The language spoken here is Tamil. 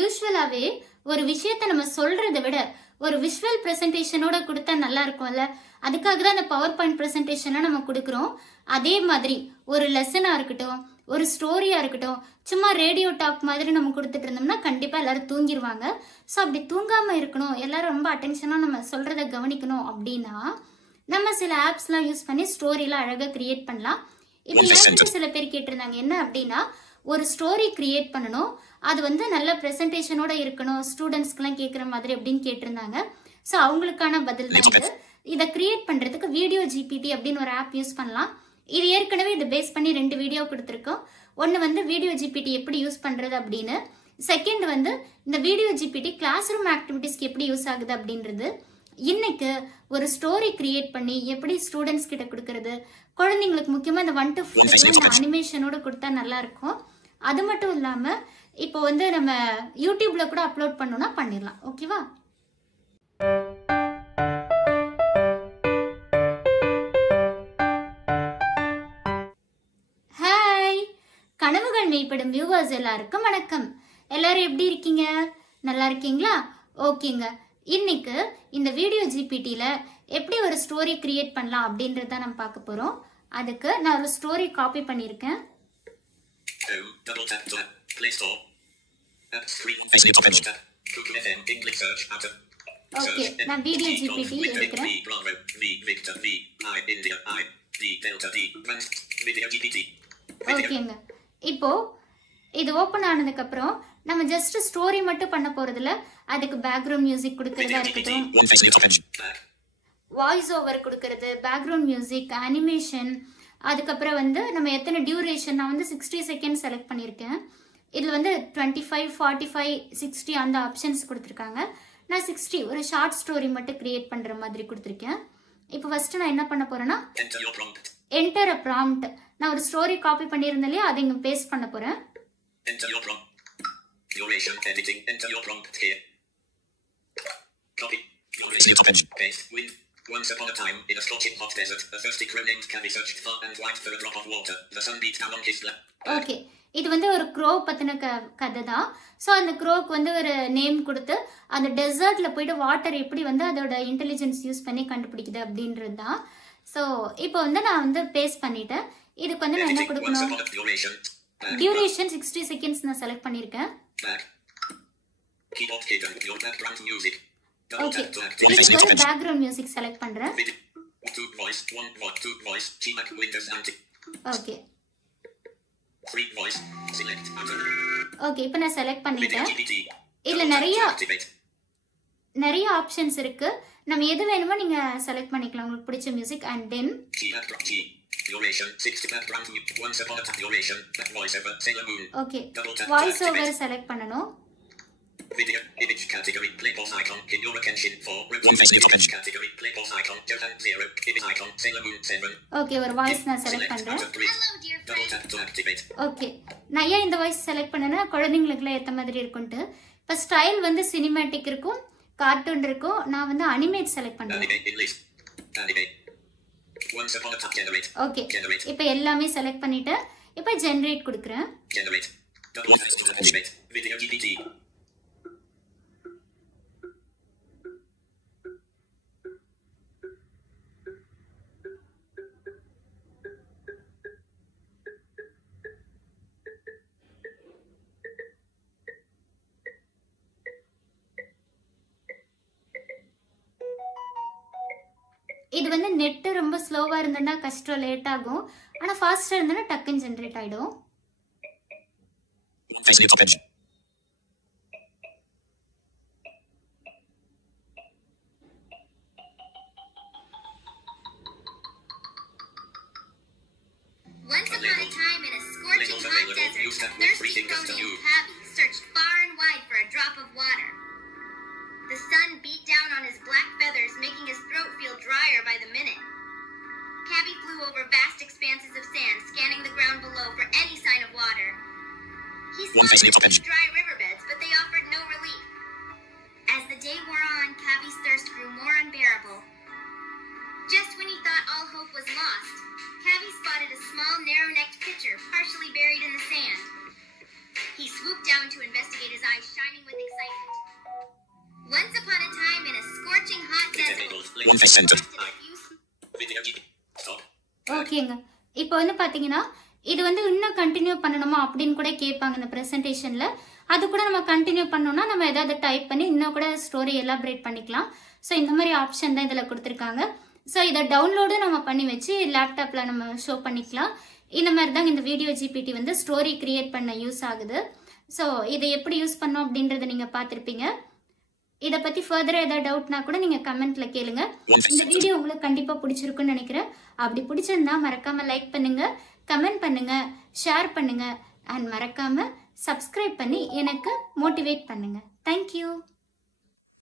யூசுவலாவே ஒரு விஷயத்தை நம்ம சொல்றதை விட ஒரு விஷுவல் பிரசன்டேஷனோட கொடுத்தா நல்லா இருக்கும்ல. அதுக்காக தான் அந்த பவர் பாயிண்ட் பிரசன்டேஷனை நம்ம கொடுக்குறோம். அதே மாதிரி ஒரு லெசனா இருக்கட்டும், ஒரு ஸ்டோரியா இருக்கட்டும், சும்மா ரேடியோ டாக் மாதிரி நம்ம கொடுத்துட்டு இருந்தோம்னா கண்டிப்பா எல்லாரும் தூங்கிடுவாங்க. ஸோ அப்படி தூங்காம இருக்கணும், எல்லாரும் ரொம்ப அட்டென்ஷனா நம்ம சொல்றதை கவனிக்கணும் அப்படின்னா நம்ம சில ஆப்ஸ்லாம் யூஸ் பண்ணி ஸ்டோரிலாம் அழகாக கிரியேட் பண்ணலாம். இப்போ எனக்கு சில பேர் கேட்டிருந்தாங்க என்ன அப்படின்னா, ஒரு ஸ்டோரி கிரியேட் பண்ணணும், அது வந்து நல்ல ப்ரெசன்டேஷனோட இருக்கணும், ஸ்டூடெண்ட்ஸ்க்குலாம் கேட்குற மாதிரி அப்படின்னு கேட்டிருந்தாங்க. ஸோ அவங்களுக்கான பதில் தான் இது. இதை கிரியேட் பண்ணுறதுக்கு வீடியோ ஜிபிடி அப்படின்னு ஒரு ஆப் யூஸ் பண்ணலாம். இது ஏற்கனவே இதை பேஸ் பண்ணி 2 வீடியோ கொடுத்துருக்கோம். ஒன்று வந்து வீடியோ ஜிபிடி எப்படி யூஸ் பண்ணுறது அப்படின்னு, செகண்ட் வந்து இந்த வீடியோ ஜிபிடி கிளாஸ் ரூம் ஆக்டிவிட்டிஸ்க்கு எப்படி யூஸ் ஆகுது அப்படின்றது. இன்னைக்கு ஒரு ஸ்டோரி கிரியேட் பண்ணி எப்படி ஸ்டூடெண்ட்ஸ் கிட்ட கொடுக்கறது, குழந்தைங்களுக்கு முக்கியமாக இந்த 1 to 4 அனிமேஷனோட கொடுத்தா நல்லா இருக்கும். அது மட்டும் இல்லாமல் இப்போ வந்து நம்ம யூடியூப்ல கூட அப்லோட் பண்ணோம்னா பண்ணிடலாம். ஓகேவா? ஹாய், கனவுகள் மெய்ப்படும் வியூவர்ஸ் எல்லாருக்கும் வணக்கம். எல்லாரும் எப்படி இருக்கீங்க? நல்லா இருக்கீங்களா? ஓகேங்க. இன்னைக்கு இந்த வீடியோ ஜிபிடியில் எப்படி ஒரு ஸ்டோரி கிரியேட் பண்ணலாம் அப்படின்றத நம்ம பார்க்க போகிறோம். அதுக்கு நான் ஒரு ஸ்டோரி காப்பி பண்ணியிருக்கேன். ஓகே, நான் வீடியோ ஜிபிடி எடுக்கிறேன். ஓகேங்க, இப்போ இது ஓப்பன் ஆனதுக்கப்புறம் நம்ம ஜஸ்ட் ஸ்டோரி மட்டும் பண்ண போறதில்ல, அதுக்கு பேக்ரவுண்ட் மியூசிக் கொடுக்கறதா இருக்கட்டும், வாய்ஸ் ஓவர் கொடுக்கறது, பேக்ரவுண்ட் மியூசிக், அனிமேஷன், அதுக்கப்புறம் வந்து நம்ம எத்தனை டியூரேஷன், நான் வந்து 60 செகண்ட் செலக்ட் பண்ணியிருக்கேன். இதில் வந்து 25, 45, 60 அந்த ஆப்ஷன்ஸ் கொடுத்துருக்காங்க. நான் 60 ஒரு ஷார்ட் ஸ்டோரி மட்டும் கிரியேட் பண்ணுற மாதிரி கொடுத்துருக்கேன். இப்போ ஃபர்ஸ்ட் நான் என்ன பண்ண போறேன்னா, என்டர் அ ப்ராம்ப்ட். நான் ஒரு ஸ்டோரி காப்பி பண்ணியிருந்தேன் இல்லையா, அதை இங்கே பேஸ்ட் பண்ண போகிறேன். Duration editing. Enter your prompt here. Copy. Paste. Wind. Once upon a time, in a scorching hot desert, a thirsty crow named Cabby searched far and wide for a drop of water. The sun beat down on his lap. Okay. இது வந்து ஒரு க்ரோ பத்தின கதை தான். ஸோ அந்த க்ரோக்கு வந்து ஒரு நேம் கொடுத்து அந்த டெசர்ட்ல போயிட்டு வாட்டர் எப்படி வந்து அதோட இன்டெலிஜென்ஸ் யூஸ் பண்ணி கண்டுபிடிக்குது அப்படின்றது தான். ஸோ இப்போ வந்து நான் வந்து பேஸ்ட் பண்ணிட்டேன். இதுக்கு வந்து நான் என்ன கொடுக்கணும், டியூரேஷன் 60 செகண்ட்ஸ் நான் செலக்ட் பண்ணியிருக்கேன். ஓகே, இதுக்கு வந்து பேக்ரவுண்ட் மியூசிக் செலக்ட் பண்றேன். ஓகே ஓகே, இப்போ நான் செலக்ட் பண்ணிட்டேன். இதுல நிறைய ஆப்ஷன்ஸ் இருக்கு. நம்ம எது வேணுமோ நீங்க செலக்ட் பண்ணிக்கலாம், உங்களுக்கு பிடிச்ச music. And then okay, voice over select பண்ணனும். Video image category play pause icon in your attention for image category play pause icon Johan 0 image icon Sailor Moon 7. Okay, ஒரு வாய்ஸ் நான் செலக்ட் பண்றேன். ஓகே, நான் ஏன் இந்த வாய்ஸ் செலக்ட் பண்ணேன்னா குழந்தைங்களுக்குலாம் ஏத்த மாதிரி இருக்கும்ட்டு. இப்போ ஸ்டைல் வந்து சினிமேட்டிக் இருக்கும், கார்ட்டூன் இருக்கும். நான் வந்து அனிமேட் செலக்ட் பண்றேன். ஓகே, இப்போ எல்லாமே செலக்ட் பண்ணிட்டேன். இப்போ ஜெனரேட் கொடுக்கிறேன். இது வந்து நெட் ரொம்ப ஸ்லோவா இருந்தனா கஷ்டம், லேட் ஆகும். ஆனா ஃபாஸ்டா இருந்தனா டக்குன்னு ஜெனரேட் ஆயிடும். Once upon a time in a scorching hot desert, a thirsty crow named Cabby searched far and wide for a drop of water. The sun beat down on his black feathers, making his throat feel drier by the minute. Cabby flew over vast expanses of sand, scanning the ground below for any sign of water. He spotted a few dry riverbeds, but they offered no relief. As the day wore on, Cabby's thirst grew more unbearable. Just when he thought all hope was lost, Cabby spotted a small, narrow-necked pitcher partially buried in the sand. He swooped down to investigate, his eyes shining with Phone face center. Video GP. Stop. ஓகேங்க. இப்போ வந்து பாத்தீங்கன்னா இது வந்து இன்னும் கண்டினியூ பண்ணணுமா அப்படின்னு கூட கேட்பாங்க இந்த பிரசன்டேஷன்ல. அது கூட நம்ம கண்டினியூ பண்ணோம்னா நம்ம ஏதாவது டைப் பண்ணி இன்னும் கூட ஸ்டோரி எலாபரேட் பண்ணிக்கலாம். ஸோ இந்த மாதிரி ஆப்ஷன் தான் இதில் கொடுத்துருக்காங்க. ஸோ இதை டவுன்லோடும் நம்ம பண்ணி வச்சு லேப்டாப்ல நம்ம ஷோ பண்ணிக்கலாம். இந்த மாதிரி தான் இந்த வீடியோ ஜிபிடி வந்து ஸ்டோரி கிரியேட் பண்ண யூஸ் ஆகுது. ஸோ இதை எப்படி யூஸ் பண்ணோம் அப்படின்றத நீங்க பார்த்துருப்பீங்க. இதை பத்தி ஃபர்தரா ஏதாவது டவுட்னா கூட நீங்க கமெண்ட்ல கேளுங்க. இந்த வீடியோ உங்களுக்கு கண்டிப்பா பிடிச்சிருக்குன்னு நினைக்கிறேன். அப்படி பிடிச்சிருந்தா மறக்காம லைக் பண்ணுங்க, கமெண்ட் பண்ணுங்க, ஷேர் பண்ணுங்க அண்ட் மறக்காம சப்ஸ்கிரைப் பண்ணி எனக்கு மோட்டிவேட் பண்ணுங்க. தேங்க்யூ.